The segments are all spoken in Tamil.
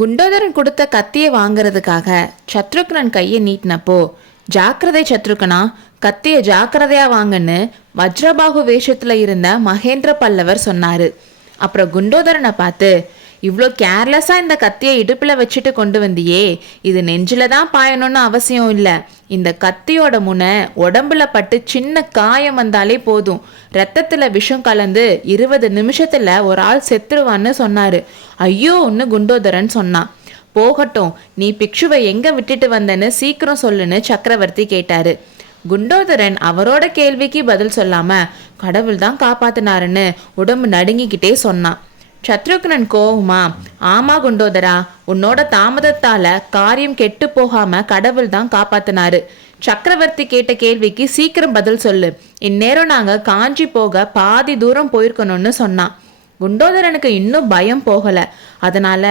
குண்டோதரன் கொடுத்த கத்தியை வாங்கிறதுக்காக சத்ருக்னன் கையை நீட்டினப்போ, ஜாக்கிரதை சத்ருக்கனா, கத்தியை ஜாக்கிரதையா வாங்கன்னு வஜ்ரபாகு வேஷத்துல இருந்த மகேந்திர பல்லவர் சொன்னாரு. அப்புறம் குண்டோதரனை பார்த்து, இவ்வளோ கேர்லெஸ்ஸாக இந்த கத்தியை இடுப்பில் வச்சுட்டு கொண்டு வந்தியே, இது நெஞ்சில் தான் பாயணும்னு அவசியம் இல்லை. இந்த கத்தியோட முனை உடம்புல பட்டு சின்ன காயம் வந்தாலே போதும், ரத்தத்தில் விஷம் கலந்து 20 நிமிஷத்தில் ஒரு ஆள் செத்துருவான்னு சொன்னார். ஐயோன்னு குண்டோதரன் சொன்னான். போகட்டும், நீ பிக்ஷுவை எங்கே விட்டுட்டு வந்தன்னு சீக்கிரம் சொல்லுன்னு சக்கரவர்த்தி கேட்டாரு. குண்டோதரன் அவரோட கேள்விக்கு பதில் சொல்லாம கடவுள் தான் காப்பாத்தினாருன்னு உடம்பு நடுங்கிக்கிட்டே சொன்னான். சத்ருக்னன் கோவமா, ஆமா குண்டோதரா, உன்னோட தாமதத்தால காரியம் கெட்டு போகாம கடவுள் தான் காப்பாத்தினாரு. சக்கரவர்த்தி கேட்ட கேள்விக்கு சீக்கிரம் பதில் சொல்லு, இந்நேரம் நாங்க காஞ்சி போக பாதி தூரம் போயிருக்கணும்னு சொன்னான். குண்டோதரனுக்கு இன்னும் பயம் போகல. அதனால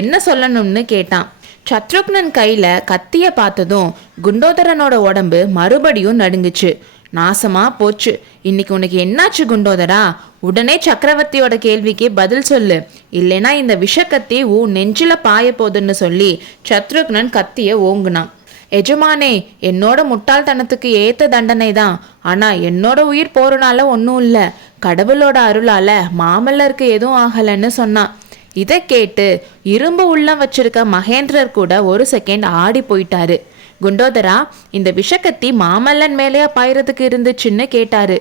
என்ன சொல்லணும்னு கேட்டான். சத்ருக்னன் கையில கத்திய பார்த்ததும் குண்டோதரனோட உடம்பு மறுபடியும் நடுங்குச்சு. நாசமா போச்சு, இன்னைக்கு உனக்கு என்னாச்சு குண்டோதரா? உடனே சக்கரவர்த்தியோட கேள்விக்கு பதில் சொல்லு, இல்லைனா இந்த விஷக்கத்தி நெஞ்சில பாய போதுன்னு சொல்லி சத்ருக்னன் கத்திய ஓங்குனான். எஜமானே, என்னோட முட்டாள்தனத்துக்கு ஏத்த தண்டனை தான். ஆனா என்னோட உயிர் போறனால ஒன்றும் இல்லை, கடவுளோட அருளால மாமல்லருக்கு எதுவும் ஆகலைன்னு சொன்னான். இதை கேட்டு இரும்பு உள்ளம் வச்சிருக்க மகேந்திரர் கூட ஒரு செகண்ட் ஆடி போயிட்டாரு. குண்டோதரா, இந்த விஷக்கத்தி மாமல்லன் மேலேயா பாயறதுக்கு இருந்துச்சுன்னு கேட்டாரு.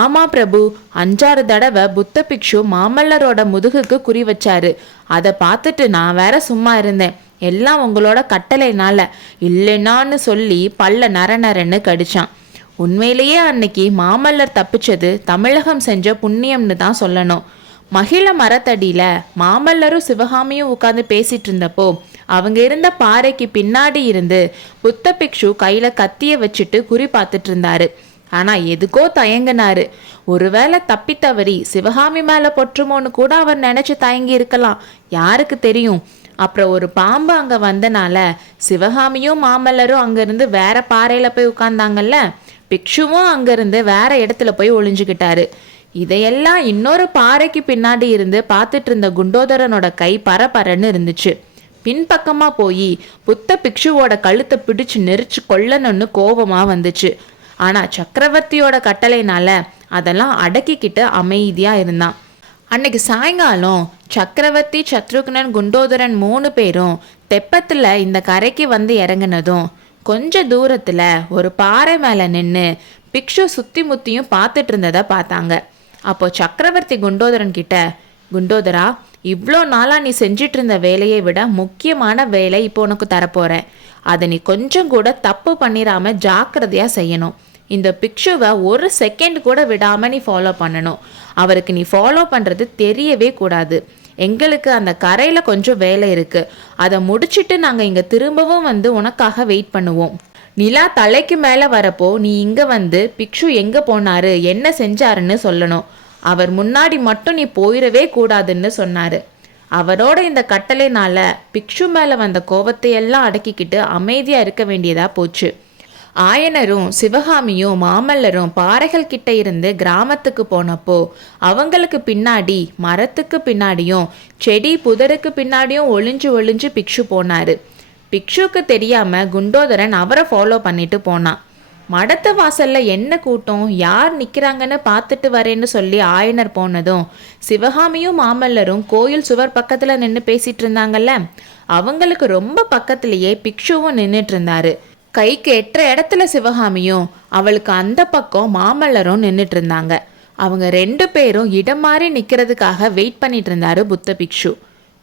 ஆமா பிரபு, 5-6 தடவை புத்த பிக்ஷு மாமல்லரோட முதுகுக்கு குறி வச்சாரு. அதை பார்த்துட்டு நான் வேற சும்மா இருந்தேன். எல்லாம் உங்களோட கட்டளைனால, இல்லைன்னான்னு சொல்லி பல்ல நரநரன்னு கடிச்சான். உண்மையிலேயே அன்னைக்கு மாமல்லர் தப்பிச்சது தமிழகம் செஞ்ச புண்ணியம்னு தான் சொல்லணும். மகிழ மரத்தடியில மாமல்லரும் சிவகாமியும் உட்கார்ந்து பேசிட்டு இருந்தப்போ அவங்க இருந்த பாறைக்கு பின்னாடி இருந்து புத்த பிக்ஷு கையில கத்திய வச்சுட்டு குறி பார்த்துட்டு இருந்தாரு. ஆனா எதுக்கோ தயங்கினாரு. ஒருவேளை தப்பி தவறி சிவகாமி மேல பொற்றுமோன்னு கூட அவர் நினைச்சு தயங்கி இருக்கலாம், யாருக்கு தெரியும். அப்புறம் ஒரு பாம்பு அங்க வந்தனால சிவகாமியும் மாமல்லரும் அங்கிருந்து வேற பாறையில போய் உட்கார்ந்தாங்கல்ல, பிக்ஷுவும் அங்கிருந்து வேற இடத்துல போய் ஒளிஞ்சுக்கிட்டாரு. இதையெல்லாம் இன்னொரு பாறைக்கு பின்னாடி இருந்து பார்த்துட்டு இருந்த குண்டோதரனோட கை பரபரன்னு இருந்துச்சு. பின்பக்கமா போய் புத்த பிக்ஷுவோட கழுத்தை பிடிச்சு நெரிச்சு கொல்லணும்னு கோபமா வந்துச்சு. ஆனா சக்கரவர்த்தியோட கட்டளைனால அதெல்லாம் அடக்கிக்கிட்டு அமைதியா இருந்தான். அன்னைக்கு சாயங்காலம் சக்கரவர்த்தி, சத்ருக்னன், குண்டோதரன் 3 பேரும் தெப்பத்துல இந்த கரைக்கு வந்து இறங்கினதும் கொஞ்ச தூரத்துல ஒரு பாறை மேல நின்று பிக்ஷு சுத்தி முத்தியும் பார்த்துட்டு இருந்ததை பார்த்தாங்க. அப்போ சக்கரவர்த்தி குண்டோதரன் கிட்ட, குண்டோதரா, இவ்வளோ நாளா நீ செஞ்சிட்டு இருந்த வேலையை விட முக்கியமான வேலை இப்போ உனக்கு தரப்போறேன். அதை நீ கொஞ்சம் கூட தப்பு பண்ணிடாம ஜாக்கிரதையா செய்யணும். இந்த பிக்ஷுவை ஒரு செகண்ட் கூட விடாம நீ ஃபாலோ பண்ணணும். அவருக்கு நீ ஃபாலோ பண்றது தெரியவே கூடாது. எங்களுக்கு அந்த கரையில கொஞ்சம் வேலை இருக்கு, அதை முடிச்சுட்டு நாங்க இங்க திரும்பவும் வந்து உனக்காக வெயிட் பண்ணுவோம். நிலா தலைக்கு மேல வரப்போ நீ இங்க வந்து பிக்ஷு எங்க போனாரு, என்ன செஞ்சாருன்னு சொல்லணும். அவர் முன்னாடி மட்டும் நீ போயிடவே கூடாதுன்னு சொன்னாரு. அவரோட இந்த கட்டளைனால பிக்ஷு மேல வந்த கோபத்தையெல்லாம் அடக்கிக்கிட்டு அமைதியா இருக்க வேண்டியதா போச்சு. ஆயனரும் சிவகாமியும் மாமல்லரும் பாறைகள் கிட்ட இருந்து கிராமத்துக்கு போனப்போ அவங்களுக்கு பின்னாடி மரத்துக்கு பின்னாடியும் செடி புதருக்கு பின்னாடியும் ஒளிஞ்சு ஒளிஞ்சு பிக்ஷு போனாரு. பிக்ஷுக்கு தெரியாம குண்டோதரன் அவரை ஃபாலோ பண்ணிட்டு போனான். மடத்து வாசல்ல என்ன கூட்டம், யார் நிக்கிறாங்கன்னு பார்த்துட்டு வரேன்னு சொல்லி ஆயனர் போனதும் சிவகாமியும் மாமல்லரும் கோயில் சுவர் பக்கத்துல நின்று பேசிட்டு இருந்தாங்கல்ல, அவங்களுக்கு ரொம்ப பக்கத்திலேயே பிக்ஷுவும் நின்றுட்டு இருந்தாரு. கைக்கு எட்டுற இடத்துல சிவகாமியும் அவளுக்கு அந்த பக்கம் மாமல்லரும் நின்றுட்டு இருந்தாங்க. அவங்க 2 பேரும் இடம் மாறி நிக்கிறதுக்காக வெயிட் பண்ணிட்டு இருந்தாரு புத்த பிக்ஷு.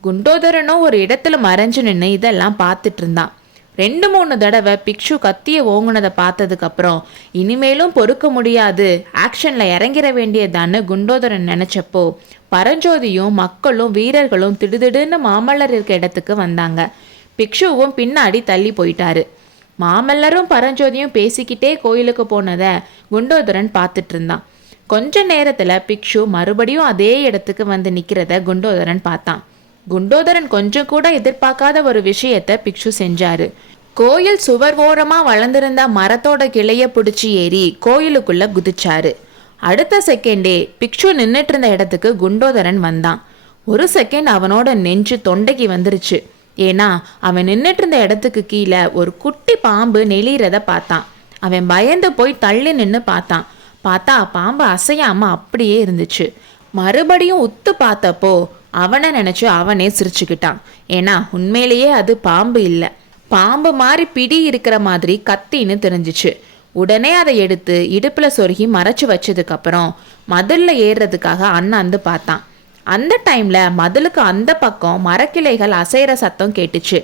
குண்டோதரனும் ஒரு இடத்துல மறைஞ்சு நின்று இதெல்லாம் பார்த்துட்டு இருந்தான். 2-3 தடவை பிக்ஷு கத்திய ஓங்குனதை பார்த்ததுக்கு அப்புறம் இனிமேலும் பொறுக்க முடியாது, ஆக்ஷன்ல இறங்கிட வேண்டியதான்னு குண்டோதரன் நினைச்சப்போ பரஞ்சோதியும் மக்களும் வீரர்களும் திடுதிடுன்னு மாமல்லர் இருக்க இடத்துக்கு வந்தாங்க. பிக்ஷுவும் பின்னாடி தள்ளி போயிட்டாரு. மாமல்லரும் பரஞ்சோதியும் பேசிக்கிட்டே கோயிலுக்கு போனதை குண்டோதரன் பார்த்துட்டு இருந்தான். கொஞ்ச நேரத்துல பிக்ஷு மறுபடியும் அதே இடத்துக்கு வந்து நிக்கிறத குண்டோதரன் பார்த்தான். குண்டோதரன் கொஞ்சம் கூட எதிர்பார்க்காத ஒரு விஷயத்த பிக்ஷு செஞ்சாரு. கோயில் சுவர் ஓரமா வளர்ந்திருந்த மரத்தோட கிளைய பிடிச்சி ஏறி கோயிலுக்குள்ள குதிச்சாரு. அடுத்த செகண்டே பிக்ஷு நின்றுட்டு இருந்த இடத்துக்கு குண்டோதரன் வந்தான். ஒரு செகண்ட் அவனோட நெஞ்சு தொண்டைக்கு வந்துருச்சு. ஏன்னா அவன் நின்றுட்டு இருந்த இடத்துக்கு கீழே ஒரு குட்டி பாம்பு நெளிறத பார்த்தான். அவன் பயந்து போய் தள்ளி நின்று பார்த்தா பாம்பு அசையாம அப்படியே இருந்துச்சு. மறுபடியும் உத்து பார்த்தப்போ அவனை நினைச்சு அவனே சிரிச்சுக்கிட்டான். ஏன்னா உண்மையிலேயே அது பாம்பு இல்லை, பாம்பு மாதிரி பிடி இருக்கிற மாதிரி கத்தின்னு தெரிஞ்சிச்சு. உடனே அதை எடுத்து இடுப்புல சொருகி மறைச்சு வச்சதுக்கு அப்புறம் மதில்ல ஏறுறதுக்காக அண்ணாந்து பார்த்தான். அந்த டைம்ல மதிலுக்கு அந்த பக்கம் மரக்கிளைகள் அசைற சத்தம் கேட்டுச்சு.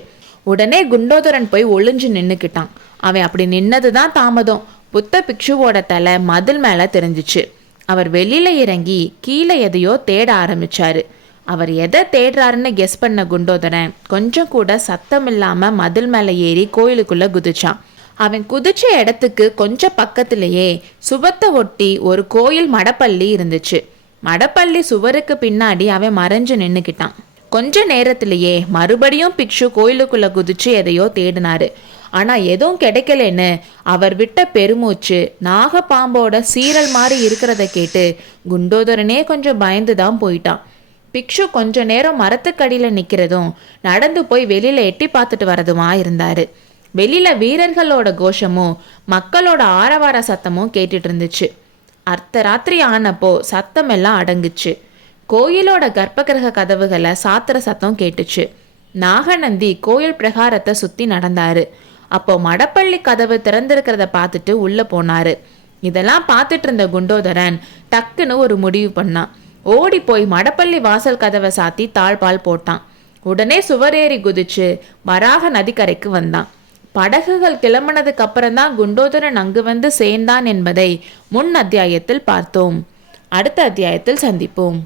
உடனே குண்டோதரன் போய் ஒளிஞ்சு நின்னுக்கிட்டான். அவன் அப்படி நின்னதுதான் தாமதம். புத்த பிக்ஷுவோட தலை மதில் மேல தெரிஞ்சிச்சு. அவர் வெளியில இறங்கி கீழே எதையோ தேட ஆரம்பிச்சாரு. அவர் எதை தேடுறாருன்னு கெஸ் பண்ண குண்டோதரன் கொஞ்சம் கூட சத்தம் இல்லாம மதில் மேல ஏறி கோயிலுக்குள்ள குதிச்சான். அவன் குதிச்ச இடத்துக்கு கொஞ்சம் பக்கத்திலேயே சுபத்தை ஒட்டி ஒரு கோயில் மடப்பள்ளி இருந்துச்சு. மடப்பள்ளி சுவருக்கு பின்னாடி அவன் மறைஞ்சு நின்னுக்கிட்டான். கொஞ்ச நேரத்திலேயே மறுபடியும் பிக்ஷு கோயிலுக்குள்ள குதிச்சு எதையோ தேடினாரு. ஆனா எதுவும் கிடைக்கலன்னு அவர் விட்ட பெருமூச்சு நாகப்பாம்போட சீரல் மாதிரி இருக்கிறத கேட்டு குண்டோதரனே கொஞ்சம் பயந்துதான் போயிட்டான். பிக்ஷு கொஞ்ச நேரம் மரத்துக்கடியில நிக்கிறதும் நடந்து போய் வெளியில எட்டி பார்த்துட்டு வரதுமா இருந்தாரு. வெளியில வீரர்களோட கோஷமும் மக்களோட ஆரவார சத்தமும் கேட்டுட்டு இருந்துச்சு. அர்த்தராத்திரி ஆனப்போ சத்தம் எல்லாம் அடங்குச்சு. கோயிலோட கர்ப்பகிரக கதவுகளை சாத்திர சத்தம் கேட்டுச்சு. நாகநந்தி கோயில் பிரகாரத்தை சுத்தி நடந்தாரு. அப்போ மடப்பள்ளி கதவு திறந்திருக்கிறத பார்த்துட்டு உள்ள போனாரு. இதெல்லாம் பார்த்துட்டு இருந்த குண்டோதரன் டக்குன்னு ஒரு முடிவு பண்ணான். ஓடி போய் மடப்பள்ளி வாசல் கதவை சாத்தி தாழ்பால் போட்டான். உடனே சுவரேறி குதிச்சு வராக நதிக்கரைக்கு வந்தான். படகுகள் கிளம்பினதுக்கு அப்புறம்தான் குண்டோதரன் அங்கு வந்து சேர்ந்தான் என்பதை முன் அத்தியாயத்தில் பார்த்தோம். அடுத்த அத்தியாயத்தில் சந்திப்போம்.